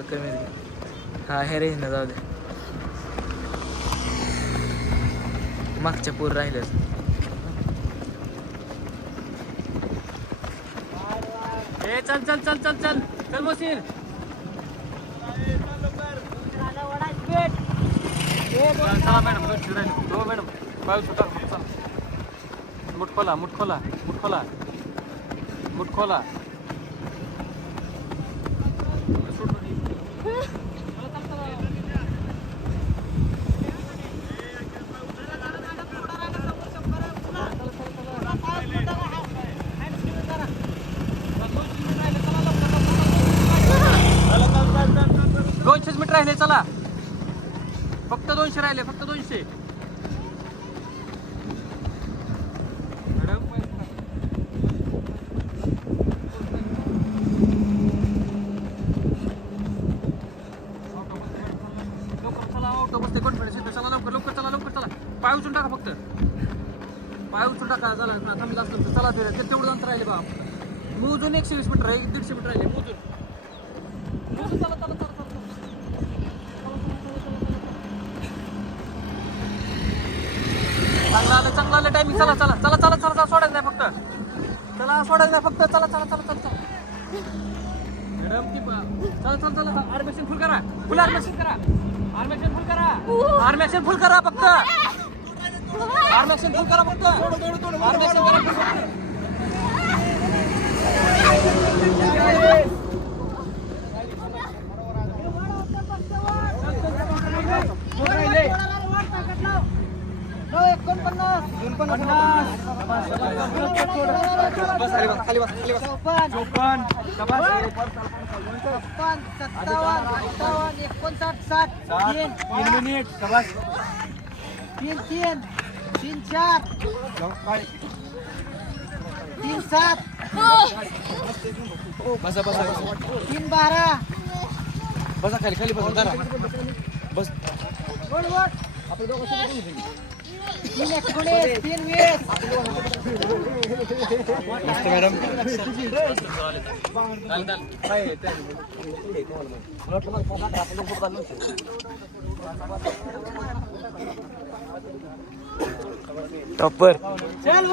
थोडं कमी हा हे रेंज ना जाऊ दे मागच्या पूर राहिलं ए चल चल चल चल चल चल बसीर चला मॅडम हो मॅडम पाऊस होता चला मुठखोला मुठखोला मुठखोला मुठखोला दोनशेच मीटर राहिले चला फक्त 200 राहिले फक्त 200 लवकर चला लवकर चला पाय उचलून टाका फक्त पाय उचलून टाका चला थांबला असतं चला तेवढं अंतर राहिले बा मोजून 120 मीटर आहे 150 मीटर राहिले मोजून चला चला चला चांगला आलं टायमिंग चला चला चला चला चला सोडायचं नाही फक्त चला सोडायचं नाही फक्त चला चला चला चला मॅडम ती चला चला चला आर्मेशन फुल करा फुल आर्मेशन करा आर्मेशन फुल करा आर्मेशन फुल करा फक्त आर्मेशन फुल करा फक्त आर्मेशन करा बसा खाली खाली बसा जरा बस मॅडम टॉपर चल